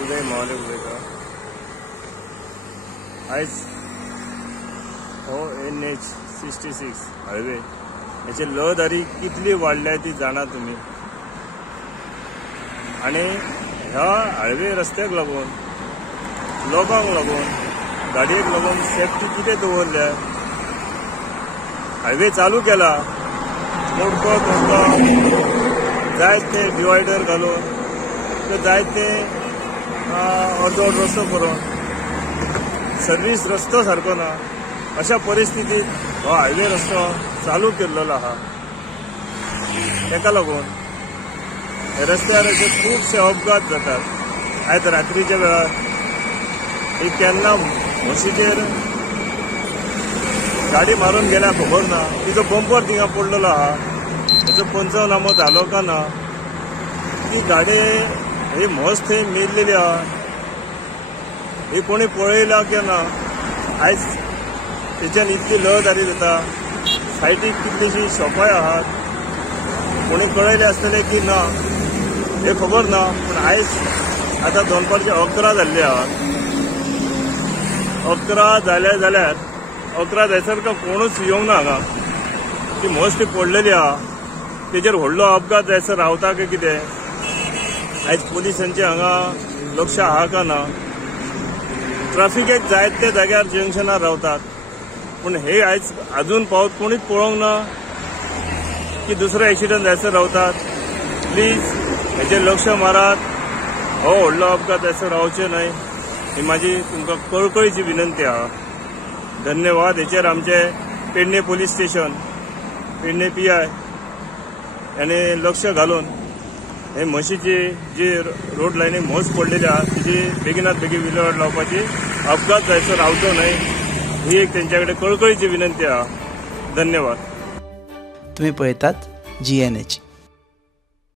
उदय महाले उलयता। आयज हो NH 66 हायवे याची रहदारी कितली वाडल्या ती जाणा तुम्ही। आणि ह्या हायवे रस्त्याक लागून लोकांक लागून गाडयेक लागून सेफ्टी कितें दवरल्या। हायवे चालू केला मोडको जायते डिवायडर घालून जायते अर्दवट रस्तो करून सर्वीस रस्तो सारको ना अशा परिस्थितीत हो हायवे रस्तो चालू केल्लो आहा। तेका लागून हे रस्त्यार अशे खूबशे अपघात जातात। आयज रात्रीच्या वेळार एक केन्ना म्हशीचेर गाडी मारून गेल्या खबर ना, तिचो बंपर थिंगा पडलेलो आहा, ताचो पंचनामो जालो का ना, ती गाडी ही म्हस थंय मेल्लेली आहा, ही कोणी पळयला की ना। आयज तेच्यान इतली रहदारी जाता, सायडीक कितलीशी शॉपाय आहात, कोणी कळयले आसतले की ना हे खबर ना। पूण आयज आतां दनपारचे 11 जाल्ले आहात। 11 जाले जाल्यार 11 जायसर कोणूच येवंक ना हांगा। ती म्हस ती पडलेली आहा, तेजेर व्हडलो अपघात जायसर रावता की कितें आयज पुलिसांचे हांगा लक्ष आहा का ना। ट्रॅफिकेक जायते जाग्यार जंक्शनार रावतात, पूण हे आयज अजून पावत कोणीच पळोवंक ना की दुसरो एक्सिडंट जायसर रावतात। प्लीज हेजेर लक्ष मारात, हो व्हडलो अपघात जायसर रावचे न्हय, ही म्हाजी तुमकां कळकळीची विनंती आहा। धन्यवाद। हेचेर आमचे Pedne police station, Pedne PI याने लक्ष घालून हे म्हशीची जी रोड लायनीक म्हस पडलेली आहा तिची बेगिनात बेगीन विल्हेवाट लावपाची, अपघात जायसर रावचो न्हय, ही एक तेंच्याकडे कळकळीची विनंती आहा। धन्यवाद। तुम्ही पळयतात GNH।